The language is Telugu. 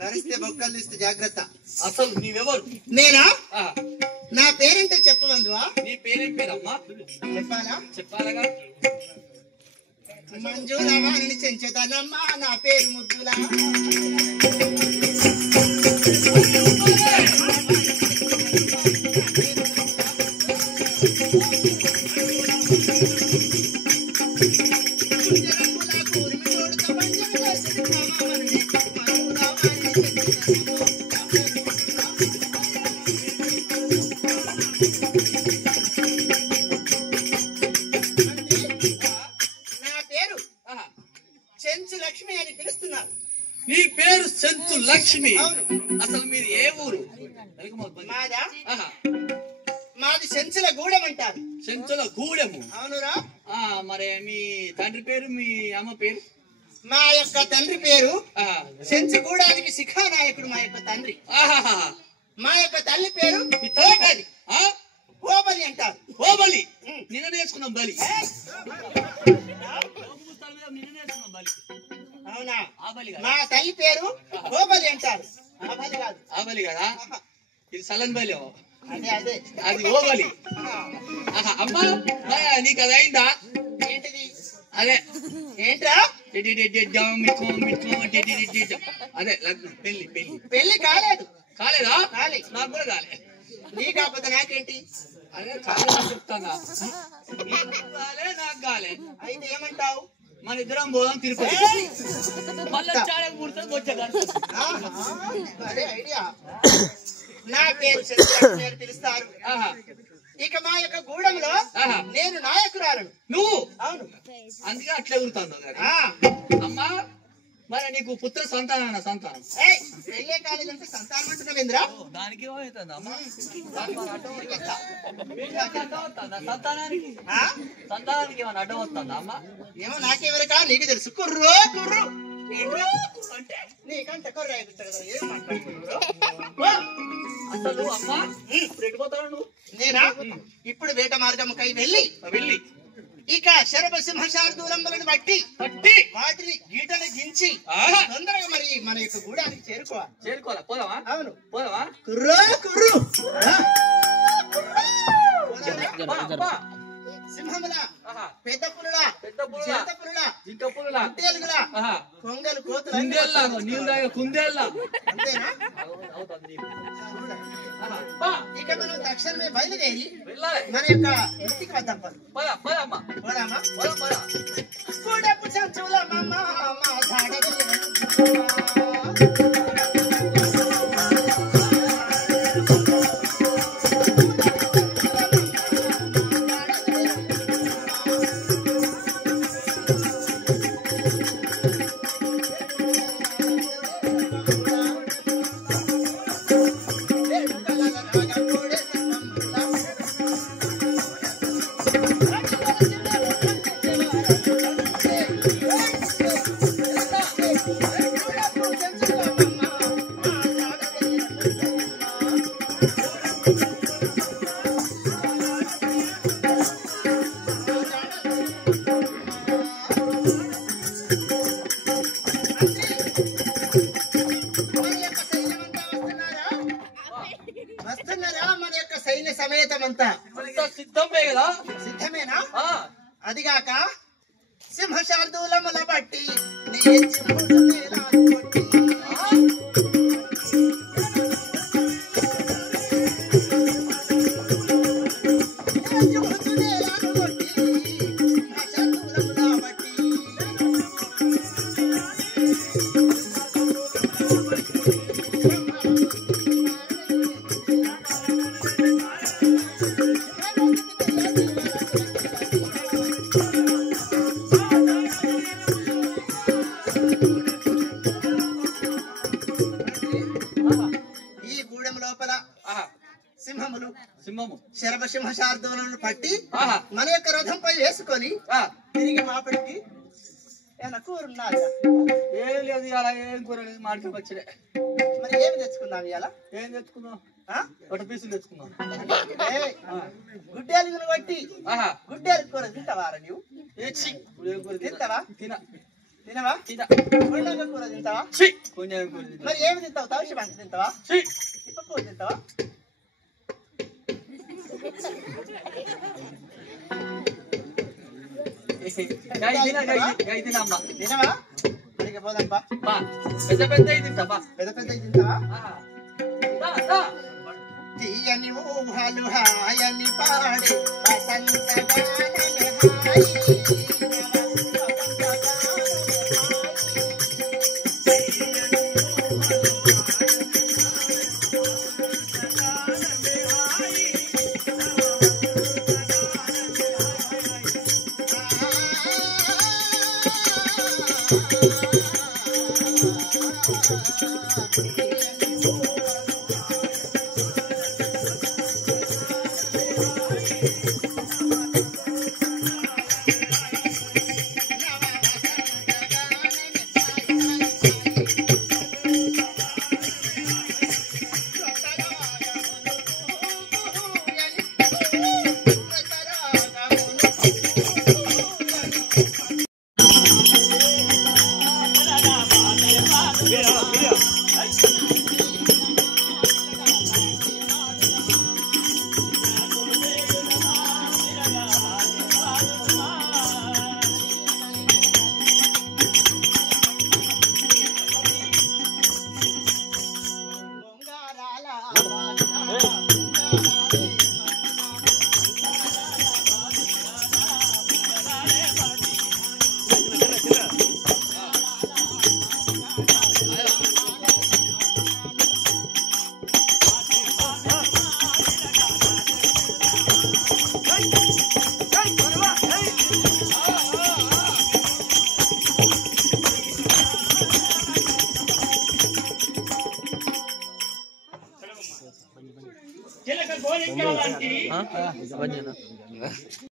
కరిస్తే బొక్కలు ఇస్తే జాగ్రత్త. అసలు నీవెవరు? నేనా? నా పేరేంటో చెప్పవందువా? నీ పేరేం పేరమ్మా? చెప్పాలా? చెప్పాలగా. మంజులవా అని చెంచదనమ్మా, నా పేరు ముద్దులా. నీ పేరు చెంచు లక్ష్మి. అసలు మీరు ఏ ఊరు? మాది చెంచుల గూడెం అంటారు. చెంచుల గూడెము? అవునురా. మరి మీ తండ్రి పేరు, మీ అమ్మ పేరు? మా యొక్క తండ్రి పేరు చెంచుగూడానికి శిఖానాయకుడు మా యొక్క తండ్రి. మా యొక్క తల్లి పేరు ఓబలి అంటారు. ఓబలి? నిన్న నేర్చుకున్నాం బలి. అవునా? మా తల్లి పేరు ఓబలి అంటారు. ఆబలి కదా? ఇది సలన్ బలి. అదే అదే, అది ఓబలి. అమ్మా నీకు అది అయిందా? ఏంటిది? అదే ఏంట్రా? అదే లగ్నం, పెళ్లి. పెళ్లి పెళ్లి కాలేదు. కాలేదా? కాలే. నాకు కూడా కాలే. నీ కాకపోతే నాకేంటి? అదే కాలే చెప్తానా. నాకు కాలే. అయితే ఏమంటావు? మన ఇద్దరం పోదాం తిరుపతి. మళ్ళీ అదే ఐడియా. నా పేరు చంద్రలక్ష్మి అని పిలుస్తారు. ఇక మా యొక్క గూడెంలో నేను నాయకురాలను. నువ్వు? అవును. అందుకే అట్లా ఎగురుతాను. అమ్మా మరి నీకు పుత్ర సంతానం? సంతానం వెళ్ళే కాలేజ్ అంటే సంతానం అంటున్నావేంద్రా? దానికి సంతానానికి ఏమైనా అడ్డం వస్తుందా అమ్మా? ఏమో నాకెవరికా, నీకు తెలుసు. కుర్రో కుర్రు అంటే నీకంటే కుర్ర ఏం మాట్లాడుతున్నారు? అసలు అమ్మా ఎటుపోతావు నువ్వు? నేనా? ఇప్పుడు వేట మార్గముకై వెళ్ళి ఇక శరభసింహ శార్దూలములను బట్టి వాటిని గీటని దించి తొందరగా మరి మన యొక్క గూడానికి చేరుకోవాలా? పోదామా? అవును, పోదామా? కుర్రో కుర్రు సింహములా, పెద్ద పులులా, చిరుత పులులా, జింక పులులా, తెలుగులా, కొంగలు, కోతులు, కుందేళ్ళ. అంతేనా? ఇక మనం తక్షణమే బయలుదేరి మన యొక్క ఇంటికి వద్దాం. పోదామా? కూడపు చెంచుల మమ్మ చెంచుల సింహము శరభసింహ శార్దూలను పట్టి మన యొక్క రథంపై వేసుకొని తిరిగి మాపడికి ఏమన్నా కూరున్నదా? ఏం లేదు అలా ఏం కూర లేదు మాడికి వచ్చే. మరి ఏమి తెచ్చుకుందాం ఇవాళ? ఏం తెచ్చుకుందాం? ఒక పీసులు తెచ్చుకుందాం. గుడ్డేలు బట్టి గుడ్డేలు కూర తింటావారా నువ్వు? తింటావా? తినవా? కొండంగ కూర తింటావా? మరి ఏమి తింటావు? తవిషి బంక తింటావా? ఇప్ప కూర తింటావా? తినవా? మరి పోదాంపా. పెద్ద పెద్ద తింటావా? పెద్ద పెద్ద తింటావా? తీయని ఊహలు హాయని పాడే వసంత గానమే హాయి.